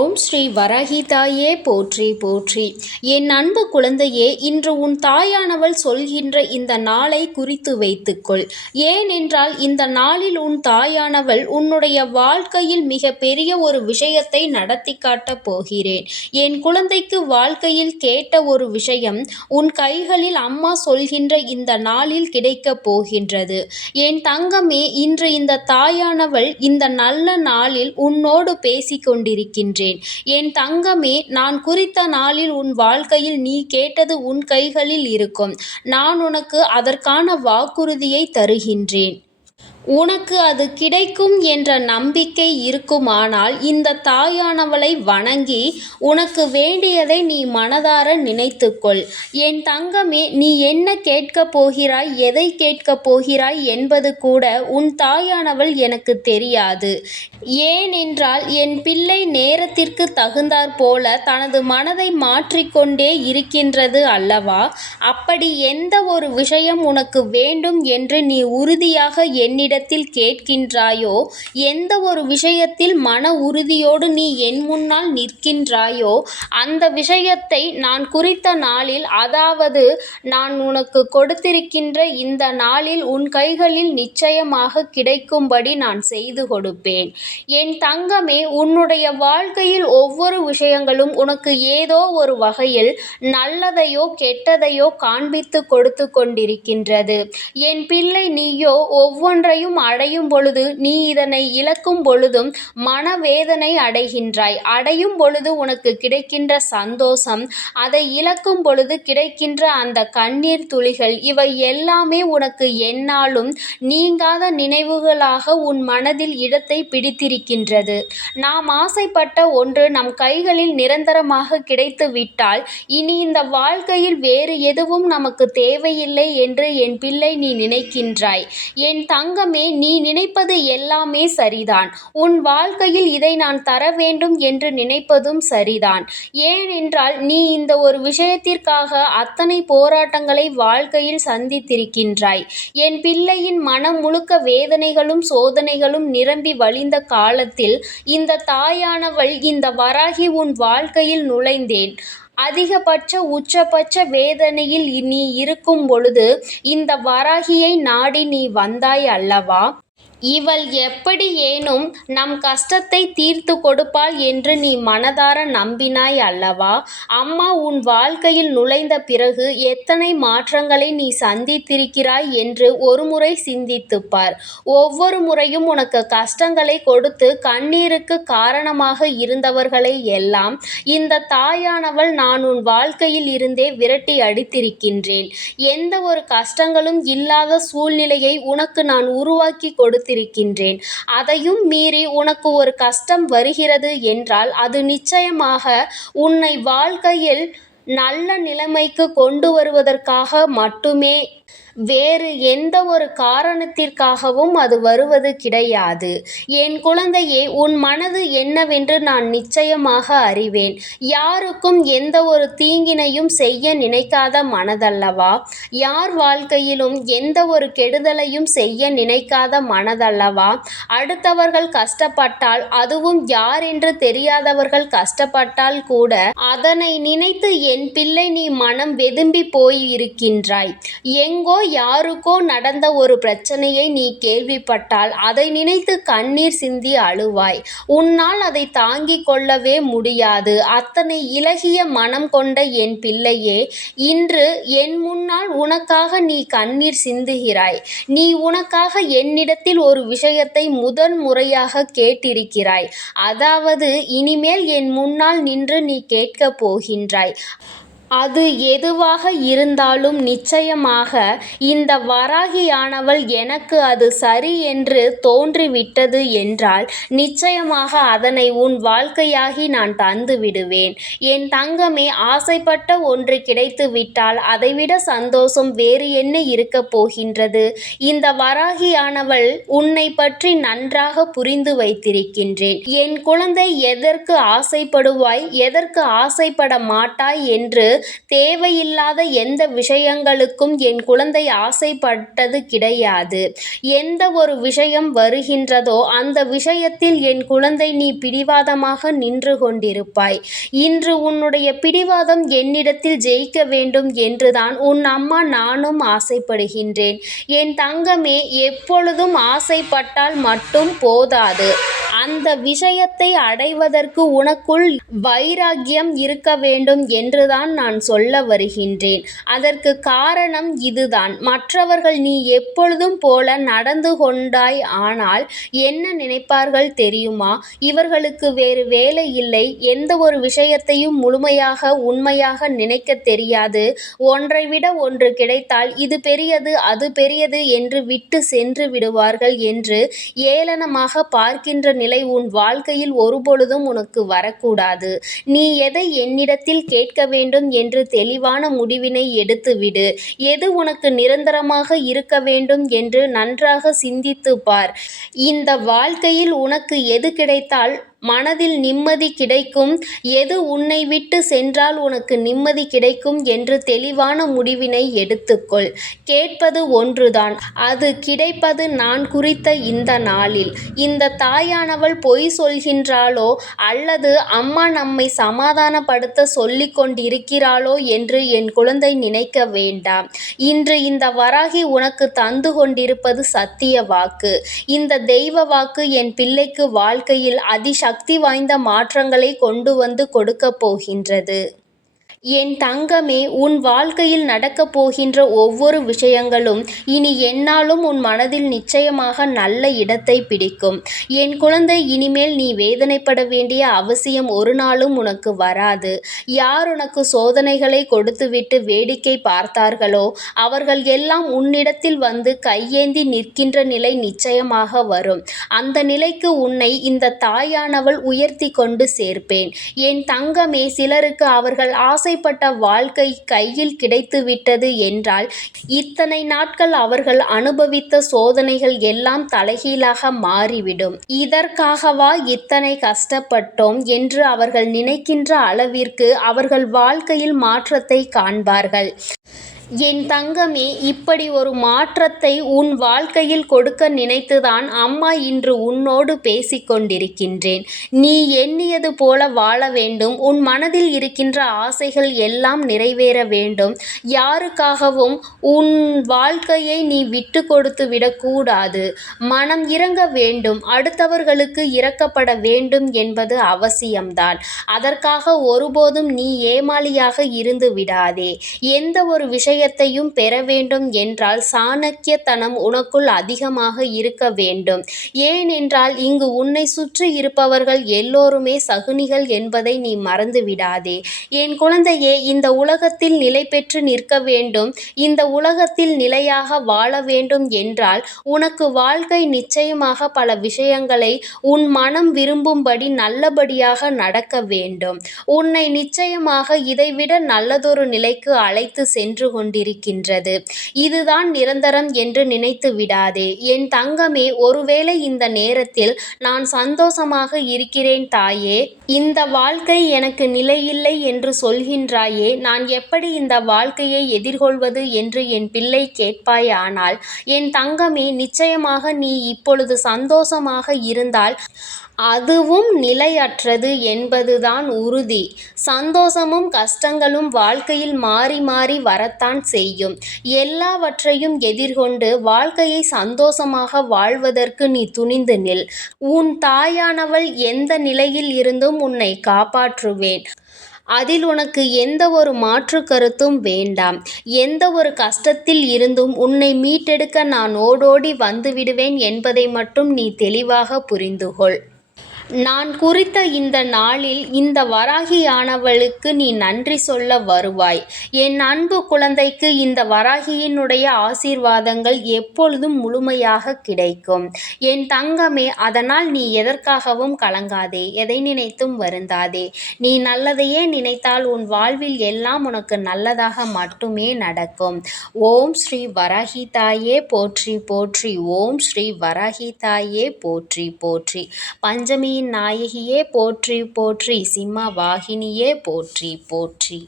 ஓம் ஸ்ரீ வராகி தாயே போற்றி போற்றி. என் அன்பு குழந்தையே, இன்று உன் தாயானவள் சொல்கின்ற இந்த நாளை குறித்து வைத்துக்கொள். ஏனென்றால் இந்த நாளில் உன் தாயானவள் உன்னுடைய வாழ்க்கையில் மிக பெரிய ஒரு விஷயத்தை நடத்தி காட்டப் போகிறேன். என் குழந்தைக்கு வாழ்க்கையில் கேட்ட ஒரு விஷயம் உன் கைகளில் அம்மா சொல்கின்ற இந்த நாளில் கிடைக்கப் போகின்றது. என் தங்கமே, இன்று இந்த தாயானவள் இந்த நல்ல நாளில் உன்னோடு பேசிக் கொண்டிருக்கின்றேன். என் தங்கமே, நான் குறித்த நாளில் உன் வாழ்க்கையில் நீ கேட்டது உன் கைகளில் இருக்கும். நான் உனக்கு அதற்கான வாக்குறுதியை தருகின்றேன். உனக்கு அது கிடைக்கும் என்ற நம்பிக்கை இருக்குமானால் இந்த தாயானவளை வணங்கி உனக்கு வேண்டியதை நீ மனதார நினைத்துக்கொள். என் தங்கமே, நீ என்ன கேட்கப் போகிறாய், எதை கேட்கப் போகிறாய் என்பது கூட உன் தாயானவள் எனக்கு தெரியாது. ஏனென்றால் என் பிள்ளை நேரத்திற்கு தகுந்தாற் போல தனது மனதை மாற்றிக்கொண்டே இருக்கின்றது அல்லவா? அப்படி எந்த ஒரு விஷயம் உனக்கு வேண்டும் என்று நீ உறுதியாக என்னிடத்தில் கேட்கின்றாயோ, எந்த ஒரு விஷயத்தில் மன உறுதியோடு நீ என் முன்னால் நிற்கின்றாயோ, அந்த விஷயத்தை நான் குறித்த நாளில், அதாவது நான் உனக்கு கொடுத்திருக்கின்ற இந்த நாளில் உன் கைகளில் நிச்சயமாக கிடைக்கும்படி நான் செய்து கொடுப்பேன். என் தங்கமே, உன்னுடைய வாழ்க்கையில் ஒவ்வொரு விஷயங்களும் உனக்கு ஏதோ ஒரு வகையில் நல்லதையோ கெட்டதையோ காண்பித்து கொடுத்து கொண்டிருக்கின்றது. என் பிள்ளை, நீயோ ஒவ்வொன்றையும் அடையும் பொழுது, நீ இதனை இழக்கும் பொழுதும் மனவேதனை அடைகின்றாய். அடையும் பொழுது உனக்கு கிடைக்கின்ற சந்தோஷம், அதை இழக்கும் பொழுது கிடைக்கின்ற அந்த கண்ணீர் துளிகள், இவை எல்லாமே உனக்கு எந்நாளும் நீங்காத நினைவுகளாக உன் மனதில் இடத்தை பிடித்திருக்கின்றது. நாம் ஆசைப்பட்ட ஒன்று நம் கைகளில் நிரந்தரமாக கிடைத்து விட்டால் இனி இந்த வாழ்க்கையில் வேறு எதுவும் நமக்கு தேவையில்லை என்று என் பிள்ளை நீ நினைக்கின்றாய். என் தங்கமே, நீ நினைப்பது எல்லாமே சரிதான். உன் வாழ்க்கையில் இதை நான் தர வேண்டும் என்று நினைப்பதும் சரிதான். ஏனென்றால் நீ இந்த ஒரு விஷயத்திற்காக அத்தனை போராட்டங்களை வாழ்க்கையில் சந்தித்திருக்கின்றாய். என் பிள்ளையின் மனம் முழுக்க வேதனைகளும் சோதனைகளும் நிரம்பி வழிந்த காலத்தில் இந்த தாயானவள், இந்த வராகி உன் வாழ்க்கையில் நுழைந்தேன். அதிகபட்ச உச்சபட்ச வேதனையில் நீ இருக்கும் பொழுது இந்த வராகியை நாடி நீ வந்தாய் அல்லவா? இவள் எப்படியேனும் நம் கஷ்டத்தை தீர்த்து கொடுப்பாள் என்று நீ மனதார நம்பினாய் அல்லவா? அம்மா உன் வாழ்க்கையில் நுழைந்த பிறகு எத்தனை மாற்றங்களை நீ சந்தித்திருக்கிறாய் என்று ஒருமுறை சிந்தித்துப் பார். ஒவ்வொரு முறையும் உனக்கு கஷ்டங்களை கொடுத்து கண்ணீருக்கு காரணமாக இருந்தவர்களை எல்லாம் இந்த தாயானவள் நான் உன் வாழ்க்கையில் இருந்தே விரட்டி அடித்திருக்கின்றேன். எந்த ஒரு கஷ்டங்களும் இல்லாத சூழ்நிலையை உனக்கு நான் உருவாக்கி கொடுத்திருக்கின்றேன். அதையும் மீறி உனக்கு ஒரு கஷ்டம் வருகிறது என்றால் அது நிச்சயமாக உன்னை வாழ்க்கையில் நல்ல நிலைமைக்கு கொண்டு வருவதற்காக மட்டுமே, வேறு எந்த ஒரு காரணத்திற்காகவும் அது வருவது கிடையாது. என் குழந்தையே, உன் மனது என்னவென்று நான் நிச்சயமாக அறிவேன். யாருக்கும் எந்த ஒரு தீங்கினையும் செய்ய நினைக்காத மனதல்லவா? யார் வாழ்க்கையிலும் எந்த ஒரு கெடுதலையும் செய்ய நினைக்காத மனதல்லவா? அடுத்தவர்கள் கஷ்டப்பட்டால், அதுவும் யார் என்று தெரியாதவர்கள் கஷ்டப்பட்டால் கூட அதனை நினைத்து என் பிள்ளை நீ மனம் வெதும்பி போய் இருக்கின்றாய். எங்கோ யாருக்கோ நடந்த ஒரு பிரச்சனையை நீ கேள்விப்பட்டால் அதை நினைத்து கண்ணீர் சிந்தி அழுவாய். உன்னால் அதை தாங்கிக் கொள்ளவே முடியாது. அத்தனை இளகிய மனம் கொண்ட என் பிள்ளையே, இன்று என் முன்னால் உனக்காக நீ கண்ணீர் சிந்துகிறாய். நீ உனக்காக என்னிடத்தில் ஒரு விஷயத்தை முதன் முறையாக கேட்டிருக்கிறாய். அதாவது இனிமேல் என் முன்னால் நின்று நீ கேட்கப் போகின்றாய். அது எதுவாக இருந்தாலும் நிச்சயமாக இந்த வராகியானவள் எனக்கு அது சரி என்று தோன்றிவிட்டது என்றால் நிச்சயமாக அதனை உன் வாழ்க்கையாகி நான் தந்து விடுவேன். என் தங்கமே, ஆசைப்பட்ட ஒன்று கிடைத்து விட்டால் அதைவிட சந்தோஷம் வேறு என்ன இருக்கப் போகின்றது? இந்த வராகியானவள் உன்னை பற்றி நன்றாக புரிந்து வைத்திருக்கின்றேன். என் குழந்தை, எதற்கு ஆசைப்படுவாய், எதற்கு ஆசைப்பட மாட்டாய் என்று தேவையில்லாத எந்த விஷயங்களுக்கும் என் குழந்தை ஆசைப்பட்டது கிடையாது. எந்த ஒரு விஷயம் வருகின்றதோ அந்த விஷயத்தில் என் குழந்தை நீ பிடிவாதமாக நின்று கொண்டிருப்பாய். இன்று உன்னுடைய பிடிவாதம் என்னிடத்தில் ஜெயிக்க வேண்டும் என்றுதான் உன் அம்மா நானும் ஆசைப்படுகின்றேன். என் தங்கமே, எப்பொழுதும் ஆசைப்பட்டால் மட்டும் போதாது. அந்த விஷயத்தை அடைவதற்கு உனக்குள் வைராக்கியம் இருக்க வேண்டும் என்றுதான் நான் சொல்ல வருகின்றேன். அதற்கு காரணம் இதுதான். மற்றவர்கள் நீ எப்பொழுதும் போல நடந்து கொண்டாய் ஆனால் என்ன நினைப்பார்கள் தெரியுமா? இவர்களுக்கு வேறு வேலை இல்லை, எந்த ஒரு விஷயத்தையும் முழுமையாக உண்மையாக நினைக்க தெரியாது, ஒன்றை விட ஒன்று கிடைத்தால் இது பெரியது அது பெரியது என்று விட்டு சென்று விடுவார்கள் என்று ஏளனமாக பார்க்கின்ற நிலை உன் வாழ்க்கையில் ஒருபொழுதும் உனக்கு வரக்கூடாது. நீ எதை என்னிடத்தில் கேட்க வேண்டும் என்று தெளிவான முடிவினை எடுத்துவிடு. எது உனக்கு நிரந்தரமாக இருக்க வேண்டும் என்று நன்றாக சிந்தித்துப் பார். இந்த வாழ்க்கையில் உனக்கு எது கிடைத்தால் மனதில் நிம்மதி கிடைக்கும், எது உன்னை விட்டு சென்றால் உனக்கு நிம்மதி கிடைக்கும் என்று தெளிவான முடிவினை எடுத்துக்கொள். கேட்பது ஒன்றுதான், அது கிடைப்பது நான் குறித்த இந்த நாளில். இந்த தாயானவள் பொய் சொல்கின்றாளோ அல்லது அம்மா நம்மை சமாதானப்படுத்த சொல்லிக் கொண்டிருக்கிறாளோ என்று என் குழந்தை நினைக்க வேண்டாம். இன்று இந்த வராகி உனக்கு தந்து கொண்டிருப்பது சத்திய வாக்கு. இந்த தெய்வ வாக்கு என் பிள்ளைக்கு வாழ்க்கையில் அதிசக்தி வாய்ந்த மாற்றங்களை கொண்டு வந்து கொடுக்கப் போகின்றது. என் தங்கமே, உன் வாழ்க்கையில் நடக்கப் போகின்ற ஒவ்வொரு விஷயங்களும் இனி எந்நாளும் உன் மனதில் நிச்சயமாக நல்ல இடத்தை பிடிக்கும். என் குழந்தை, இனிமேல் நீ வேதனைப்பட வேண்டிய அவசியம் ஒரு நாளும் உனக்கு வராது. யார் உனக்கு சோதனைகளை கொடுத்துவிட்டு வேடிக்கை பார்த்தார்களோ அவர்கள் எல்லாம் உன்னிடத்தில் வந்து கையேந்தி நிற்கின்ற நிலை நிச்சயமாக வரும். அந்த நிலைக்கு உன்னை இந்த தாயானவள் உயர்த்தி கொண்டு சேர்ப்பேன். என் தங்கமே, சிலருக்கு அவர்கள் ஆசைப்பட்ட வாழ்க்கை கையில் கிடைத்துவிட்டது என்றால் இத்தனை நாட்கள் அவர்கள் அனுபவித்த சோதனைகள் எல்லாம் தலைகீழாக மாறிவிடும். இதற்காகவா இத்தனை கஷ்டப்பட்டோம் என்று அவர்கள் நினைக்கின்ற அளவிற்கு அவர்கள் வாழ்க்கையில் மாற்றத்தை காண்பார்கள். என் தங்கமே, இப்படி ஒரு மாற்றத்தை உன் வாழ்க்கையில் கொடுக்க நினைத்துதான் அம்மா இன்று உன்னோடு பேசிக் கொண்டிருக்கின்றேன். நீ எண்ணியது போல வாழ வேண்டும். உன் மனதில் இருக்கின்ற ஆசைகள் எல்லாம் நிறைவேற வேண்டும். யாருக்காகவும் உன் வாழ்க்கையை நீ விட்டு கொடுத்து விடக்கூடாது. மனம் இறங்க வேண்டும். அடுத்தவர்களுக்கு இரக்கப்பட வேண்டும் என்பது அவசியம்தான். அதற்காக ஒருபோதும் நீ ஏமாளியாக இருந்து விடாதே. எந்த ஒரு விஷயத்தையும் பெற வேண்டும் என்றால் சாணக்கியத்தனம் உனக்குள் அதிகமாக இருக்க வேண்டும். ஏனென்றால் இங்கு உன்னை சுற்றி இருப்பவர்கள் எல்லோருமே சகுனிகள் என்பதை நீ மறந்து விடாதே. என் குழந்தையே, இந்த உலகத்தில் நிலை பெற்று நிற்க வேண்டும், இந்த உலகத்தில் நிலையாக வாழ வேண்டும் என்றால் உனக்கு வாழ்க்கை நிச்சயமாக பல விஷயங்களை உன் மனம் விரும்பும்படி நல்லபடியாக நடக்க வேண்டும். உன்னை நிச்சயமாக இதைவிட நல்லதொரு நிலைக்கு அழைத்து சென்று கொண்டிருக்கின்றது. இதுதான் நிரந்தரம் என்று நினைத்து விடாதே. என் தங்கமே, ஒருவேளை இந்த நேரத்தில் நான் சந்தோஷமாக இருக்கிறேன் தாயே, இந்த வாழ்க்கை எனக்கு நிலையில்லை என்று சொல்கின்றாயே, நான் எப்படி இந்த வாழ்க்கையை எதிர்கொள்வது என்று என் பிள்ளை கேட்பாயானால், என் தங்கமே, நிச்சயமாக நீ இப்பொழுது சந்தோஷமாக இருந்தால் அதுவும் நிலையற்றது என்பதுதான் உறுதி. சந்தோஷமும் கஷ்டங்களும் வாழ்க்கையில் மாறி மாறி வரத்தான் செய்யும். எல்லாவற்றையும் எதிர்கொண்டு வாழ்க்கையை சந்தோஷமாக வாழ்வதற்கு நீ துணிந்து நில். உன் தாயானவள் எந்த நிலையில் இருந்தும் உன்னை காப்பாற்றுவேன். அதில் உனக்கு எந்த ஒரு மாற்று கருத்தும் வேண்டாம். எந்த ஒரு கஷ்டத்தில் இருந்தும் உன்னை மீட்டெடுக்க நான் ஓடோடி வந்துவிடுவேன் என்பதை மட்டும் நீ தெளிவாக புரிந்துகொள். நான் குறித்த இந்த நாளில் இந்த வராகியானவளுக்கு நீ நன்றி சொல்ல வருவாய். என் அன்பு குழந்தைக்கு இந்த வராகியினுடைய ஆசீர்வாதங்கள் எப்பொழுதும் முழுமையாக கிடைக்கும். என் தங்கமே, அதனால் நீ எதற்காகவும் கலங்காதே, எதை நினைத்தும் வருந்தாதே. நீ நல்லதையே நினைத்தால் உன் வாழ்வில் எல்லாம் உனக்கு நல்லதாக மட்டுமே நடக்கும். ஓம் ஸ்ரீ வராகி தாயே போற்றி போற்றி. ஓம் ஸ்ரீ வராகி தாயே போற்றி போற்றி. பஞ்சமி நாயகியே போற்றி போற்றி. சிம்ம வாகினியே போற்றி போற்றி.